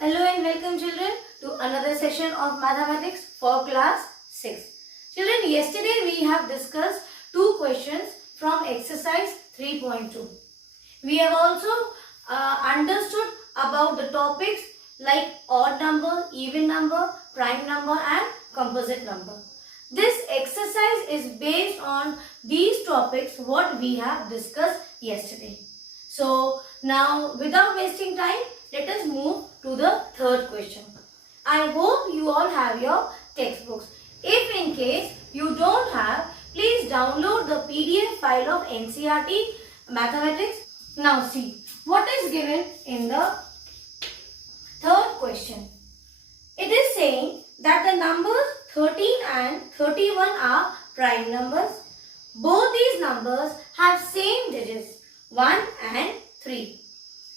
Hello and welcome children to another session of mathematics for class 6. Children, yesterday we have discussed two questions from exercise 3.2. We have also understood about the topics like odd number, even number, prime number and composite number. This exercise is based on these topics what we have discussed yesterday. So now without wasting time, let us move to the third question. I hope you all have your textbooks. If in case you don't have, please download the PDF file of NCERT Mathematics. Now see what is given in the third question. It is saying that the numbers 13 and 31 are prime numbers. Both these numbers have same digits 1 and 3.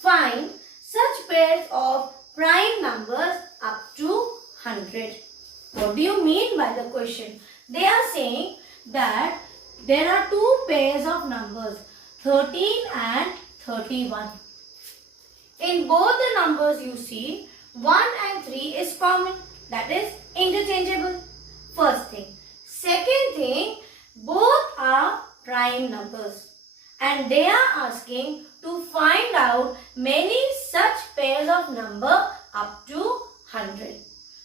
Find such pairs of prime numbers up to 100. What do you mean by the question? They are saying that there are two pairs of numbers 13 and 31. In both the numbers you see 1 and 3 is common, that is interchangeable. First thing. Second thing, both are prime numbers and they are asking to find out many such pairs of number up to 100.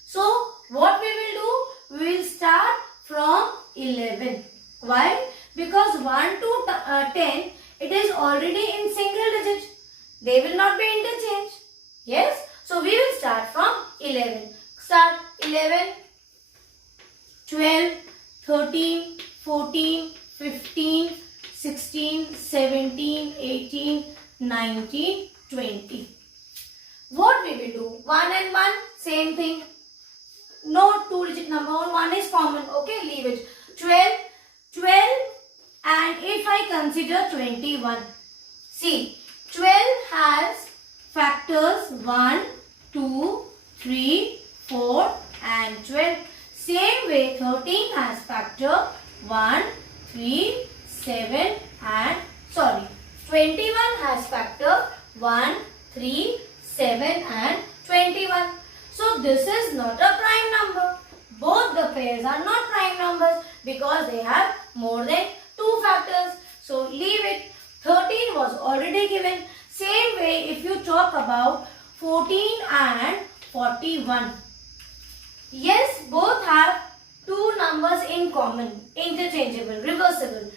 So what we will do? We will start from 11. Why? Because 1 to 10 it is already in single digit. They will not be interchanged. Yes? So we will start from 11. Start 11, 12, 13, 14, 15, 16, 17, 18, 19, 20. What we will do? 1 and 1, same thing. No two-digit number, 1 is common. Okay, leave it. 12 and if I consider 21. See, 12 has factors 1, 2, 3, 4 and 12. Same way 13 has factor 1, 3, 7 and 21 has factor 1, 3, 7 and 21. So this is not a prime number. Both the pairs are not prime numbers because they have more than 2 factors. So leave it. 13 was already given. Same way if you talk about 14 and 41. Yes, both have two numbers in common, interchangeable, reversible.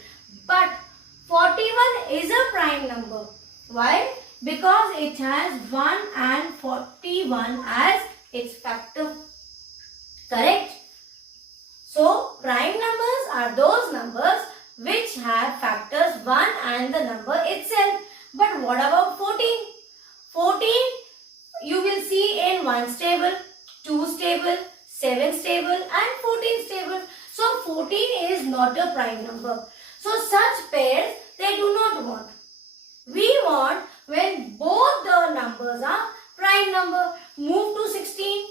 But 41 is a prime number. Why? Because it has 1 and 41 as its factor. Correct? So, prime numbers are those numbers which have factors 1 and the number itself. But what about 14? 14 you will see in 1 stable, 2 stable, 7 stable and 14 stable. So 14 is not a prime number. So such pairs they do not want. We want when both the numbers are prime number. Move to 16.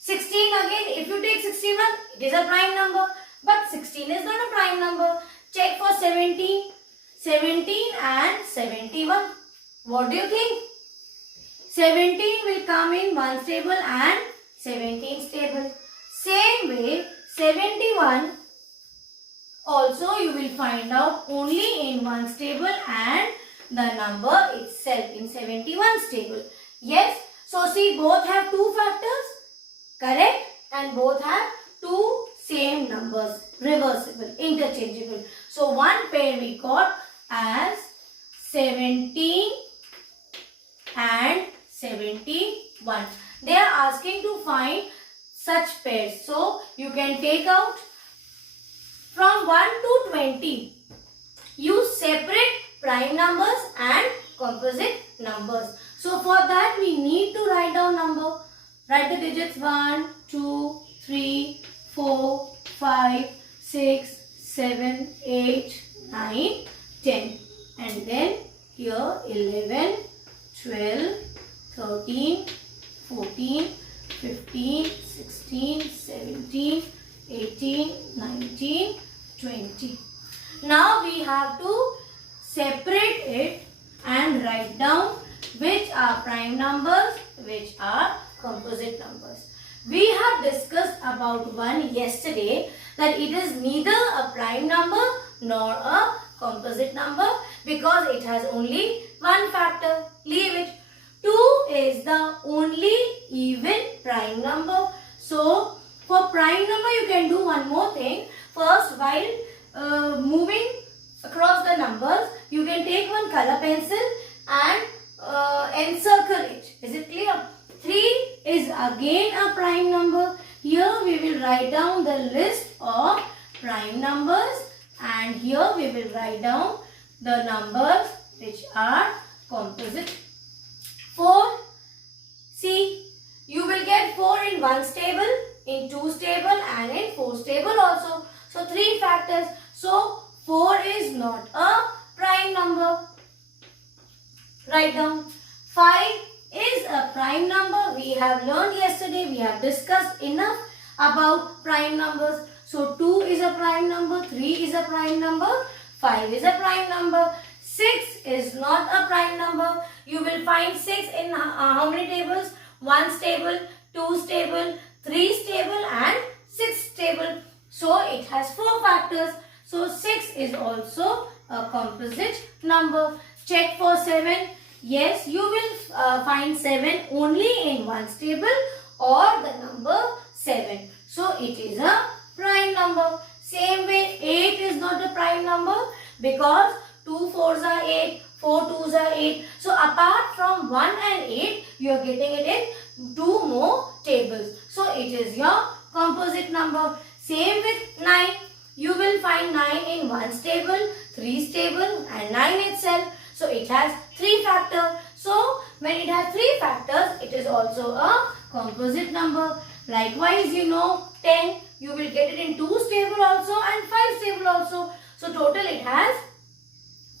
16 again, if you take 61, it is a prime number. But 16 is not a prime number. Check for 17. 17 and 71. What do you think? 17 will come in 1 stable and 17 stable. Same way 71 also you will find out only in 1 stable and the number itself in 71 stable. Yes. So see both have 2 factors. Correct. And both have 2 same numbers. Reversible. Interchangeable. So one pair we got as 17 and 71. They are asking to find such pairs. So you can take out from 1 to 20. Use separate prime numbers and composite numbers. So for that we need to write down number. Write the digits 1, 2, 3, 4, 5, 6, 7, 8, 9, 10. And then here 11, 12, 13, 14, 15, 16, 17, 18, 19, 20. Now we have to separate it and write down which are prime numbers which are composite numbers. We have discussed about one yesterday that it is neither a prime number nor a composite number because it has only one factor. Leave it. 2 is the only even prime number. So, for prime number you can do one more thing. First, while moving across the numbers, you can take one color pencil and encircle it. Is it clear? 3 is again a prime number. Here we will write down the list of prime numbers and here we will write down the numbers which are composite. 4. See, you will get 4 in 1's table, in 2's table and in 4's table also. So 3 factors. So 4 is not a prime number. Write down. 5 is a prime number. We have learned yesterday, we have discussed enough about prime numbers. So 2 is a prime number, 3 is a prime number, 5 is a prime number. 6 is not a prime number. You will find 6 in how many tables? 1's table, 2's table, 3's table and 6's table. So it has 4 factors. So 6 is also a composite number. Check for 7. Yes, you will find 7 only in 1's table or the number 7. So it is a prime number. Same way 8 is not a prime number because 2 4's are 8, 4 2's are 8. So apart from 1 and 8, you are getting it in 2 more tables. So it is your composite number. Same with 9. You will find 9 in 1's table, 3's table and 9 itself. So it has 3 factors. So when it has 3 factors, it is also a composite number. Likewise, you know 10, you will get it in 2's table also and 5's table also. So total it has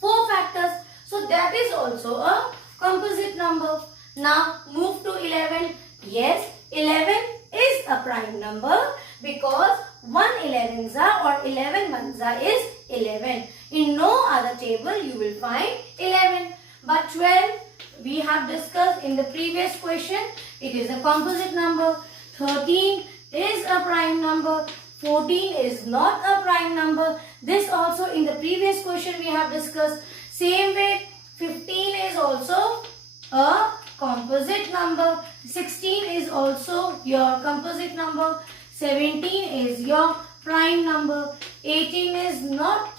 4 factors. So that is also a composite number. Now move to 11. Yes, 11 is a prime number because 1 11za or 11 1za is 11. In no other table you will find 11. But 12 we have discussed in the previous question. It is a composite number. 13 is a prime number. 14 is not a prime number. This also in the previous question we have discussed. Same way 15 is also a composite number. 16 is also your composite number. 17 is your prime number. 18 is not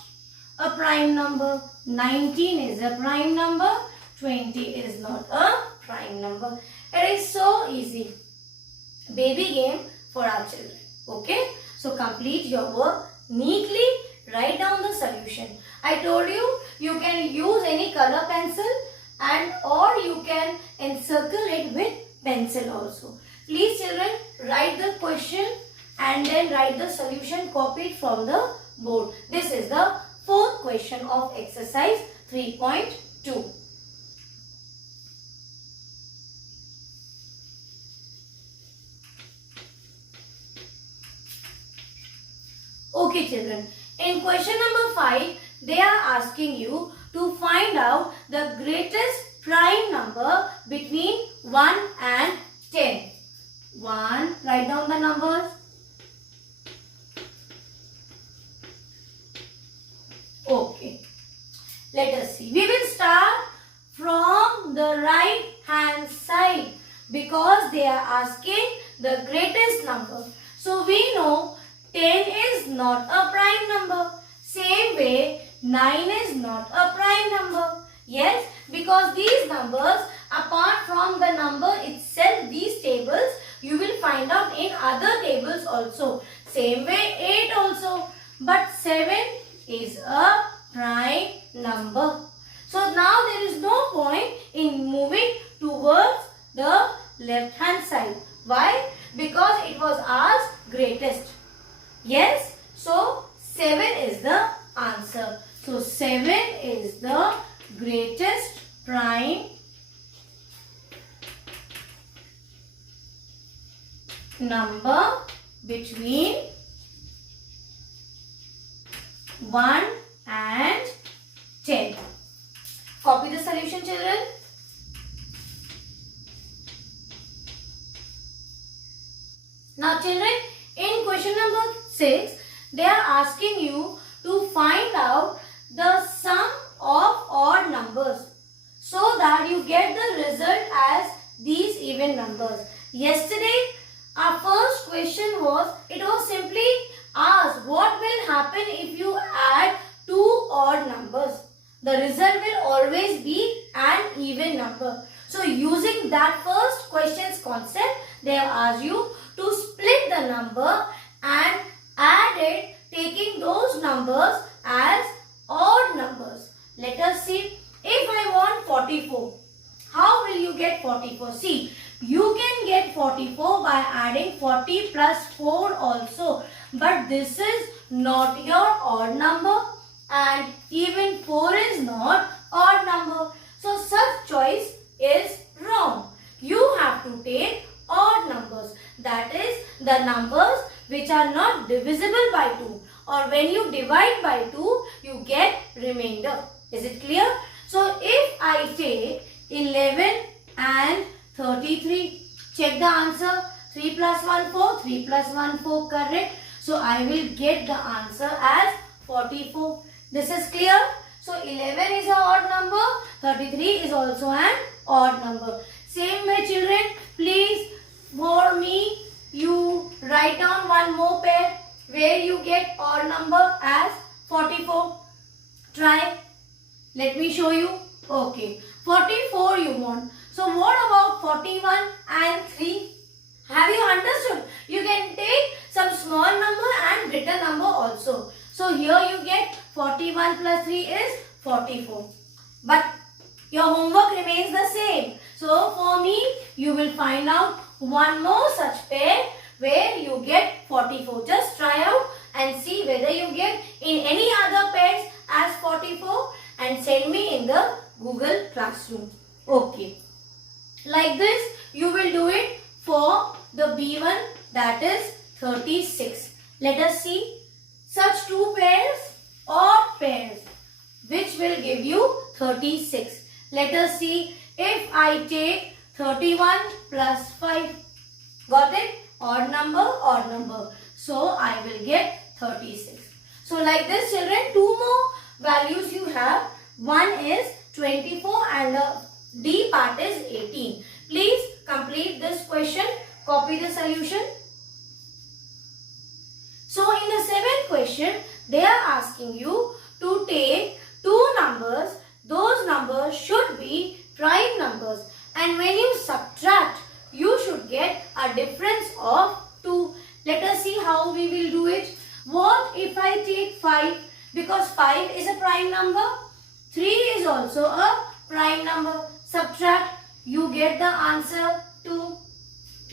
a prime number. 19 is a prime number. 20 is not a prime number. It is so easy. Baby game for our children. Okay? So complete your work neatly. Write down the solution. I told you, you can use any color pencil and or you can encircle it with pencil also. Please children, write the question and then write the solution copied from the board. This is the 4th question of exercise 3.2. Okay children, in question number 5, they are asking you to find out the greatest prime number between 1 and 10. 1, write down the numbers. Okay, let us see. We will start from the right hand side because they are asking the greatest number. So we know 10 is not a prime number. Same way 9 is not a prime number. Yes, because these numbers apart from the number itself, these tables you will find out in other tables also. Same way 8 also. But 7 is a prime number. So now there is no point in moving towards the left hand side. Why? Because it was asked greatest. Yes, so 7 is the answer. So 7 is the greatest prime number between 1 and 10. Copy the solution children. Now children, in question number 6, they are asking you to find out the sum of odd numbers so that you get the result as these even numbers. Yesterday, our first question was, it was simply asked what will happen if you add two odd numbers. The result will always be an even number. So using that first question's concept, they have asked you to split the number and add it taking those numbers as odd numbers. Let us see. If I want 44, how will you get 44? See, you can get 44 by adding 40 plus 4 also. But this is not your odd number and even 4 is not odd number. So such choice is wrong. You have to take odd numbers. That is the numbers which are not divisible by 2. Or when you divide by 2, you get remainder. Is it clear? So if I take 11 and 33, check the answer. 3 plus 1, 4. 3 plus 1, 4, correct. So I will get the answer as 44. This is clear? So 11 is an odd number. 33 is also an odd number. Same way children, please for me you write down one more pair where you get odd number as 44. Try. Let me show you. Okay. 44 you want. So what about 41 and 3? Have you understood? You can take some small number and greater number also. So here you get 41 plus 3 is 44. But your homework remains the same. So for me, you will find out one more such pair where you get 44. Just try out and see whether you get in any other pairs as 44 and send me in the Google Classroom. Okay. Like this, you will do it for the B1, that is 36. Let us see such two pairs, odd pairs, which will give you 36. Let us see if I take 31 plus 5. Got it? Odd number, odd number. So I will get 36. So like this children, two more values you have. One is 24 and the D part is 18. Please complete this question. Copy the solution. So in the seventh question, they are asking you to take two numbers. Those numbers should be prime numbers. And when you subtract, you should get a difference of 2. Let us see how we will do it. What if I take 5? Because 5 is a prime number. 3 is also a prime number. Subtract, you get the answer 2.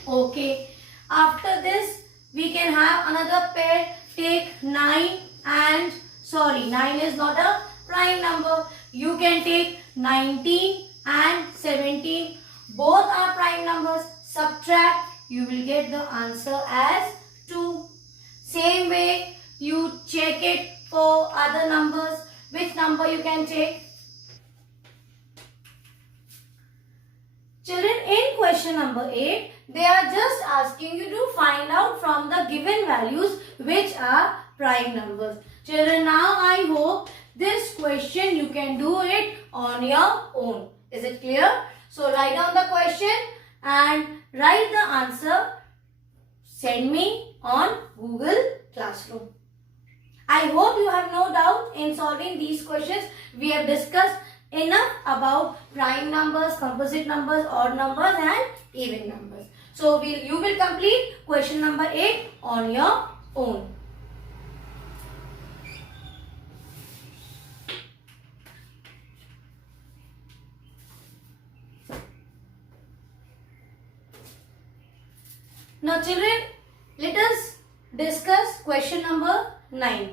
Okay. After this, we can have another pair. Take 9 and 9 is not a prime number. You can take 19 and 17. Both are prime numbers. Subtract, you will get the answer as 2. Same way, you check it for other numbers. Which number you can take? Children, in question number 8, they are just asking you to find out from the given values which are prime numbers. Children, now I hope this question you can do it on your own. Is it clear? So write down the question and write the answer. Send me on Google Classroom. I hope you have no doubt in solving these questions. We have discussed enough about prime numbers, composite numbers, odd numbers and even numbers. So you will complete question number 8 on your own. Now children, let us discuss question number 9.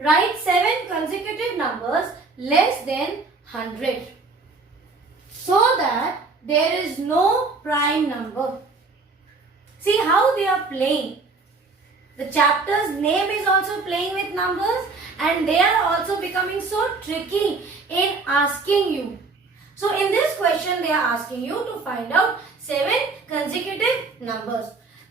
Write 7 consecutive numbers less than 100 so that there is no prime number. See how they are playing. The chapter's name is also playing with numbers and they are also becoming so tricky in asking you. So in this question they are asking you to find out 7 consecutive numbers.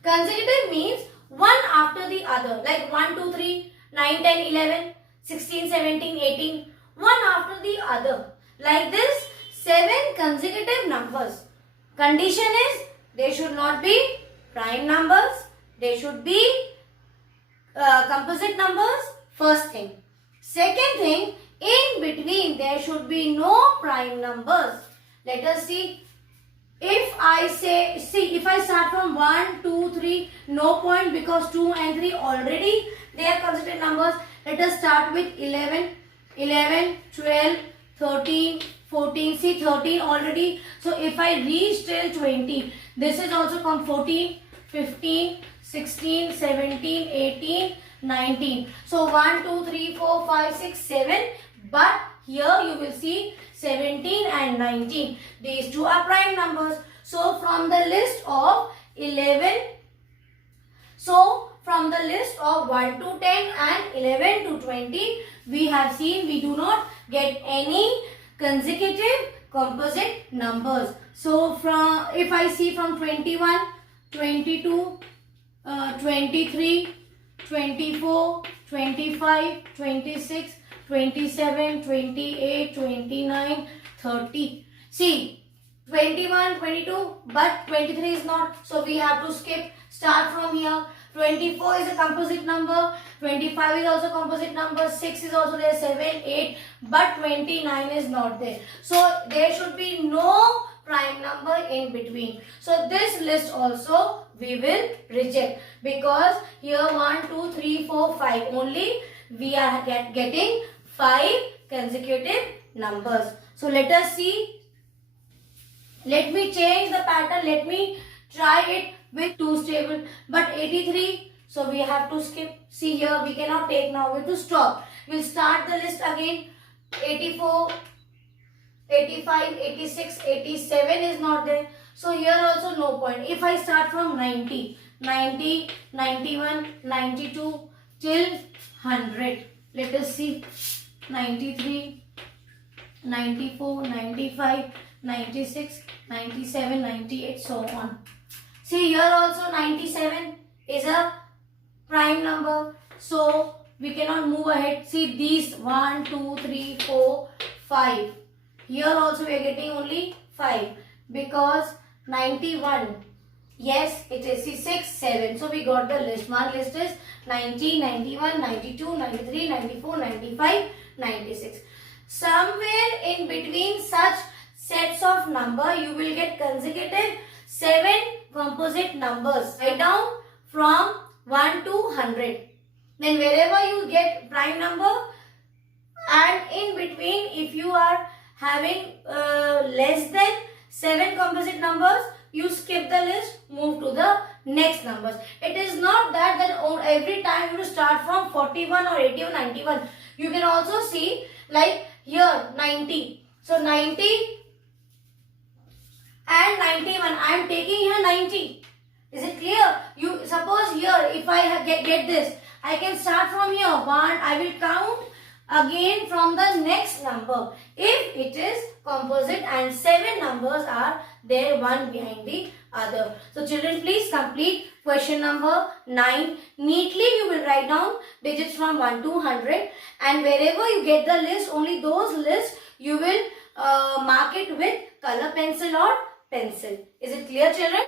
Consecutive means one after the other, like 1, 2, 3, 9, 10, 11, 16, 17, 18, one after the other. Like this, 7 consecutive numbers. Condition is they should not be prime numbers. They should be composite numbers. First thing. Second thing, in between there should be no prime numbers. Let us see. If I say, if I start from 1, 2, 3, no point because 2 and 3 already they are considered numbers. Let us start with 11, 12, 13, 14. See 13 already. So if I reach till 20, this is also come 14, 15, 16, 17, 18, 19. So 1, 2, 3, 4, 5, 6, 7. But here you will see 17 and 19. These two are prime numbers. So from the list of 11, so from the list of 1 to 10 and 11 to 20, we have seen we do not get any consecutive composite numbers. So from, if I see from 21, 22, 23, 24, 25, 26, 27, 28, 29, 30. See, 21, 22, but 23 is not. So we have to skip. Start from here. 24 is a composite number. 25 is also composite number. 6 is also there. 7, 8. But 29 is not there. So there should be no prime number in between. So this list also we will reject. Because here 1, 2, 3, 4, 5. Only we are getting 5 consecutive numbers. So let us see. Let me change the pattern. Let me try it with 2's table. But 83, so we have to skip. See here, we cannot take now. We have to stop. We'll start the list again. 84, 85, 86, 87 is not there. So here also no point. If I start from 90, 90, 91, 92 till 100. Let us see. 93, 94, 95, 96, 97, 98, so on. See here also 97 is a prime number. So we cannot move ahead. See these 1, 2, 3, 4, 5. Here also we are getting only 5 because 91. Yes, it is 6, 7. So we got the list. One list is 90, 91, 92, 93, 94, 95, 96. Somewhere in between such sets of number, you will get consecutive 7 composite numbers. Write down from 1 to 100. Then wherever you get prime number, and in between if you are having less than 7 composite numbers, you skip the list, move to the next numbers. It is not that every time you start from 41 or 80 or 91. You can also see like here 90. So 90 and 91. I am taking here 90. Is it clear? You suppose here if I get this, I can start from here 1. I will count again from the next number if it is composite and 7 numbers are there one behind the other. So children, please complete question number 9. Neatly you will write down digits from 1 to 100, and wherever you get the list, only those lists you will mark it with color pencil or pencil. Is it clear, children?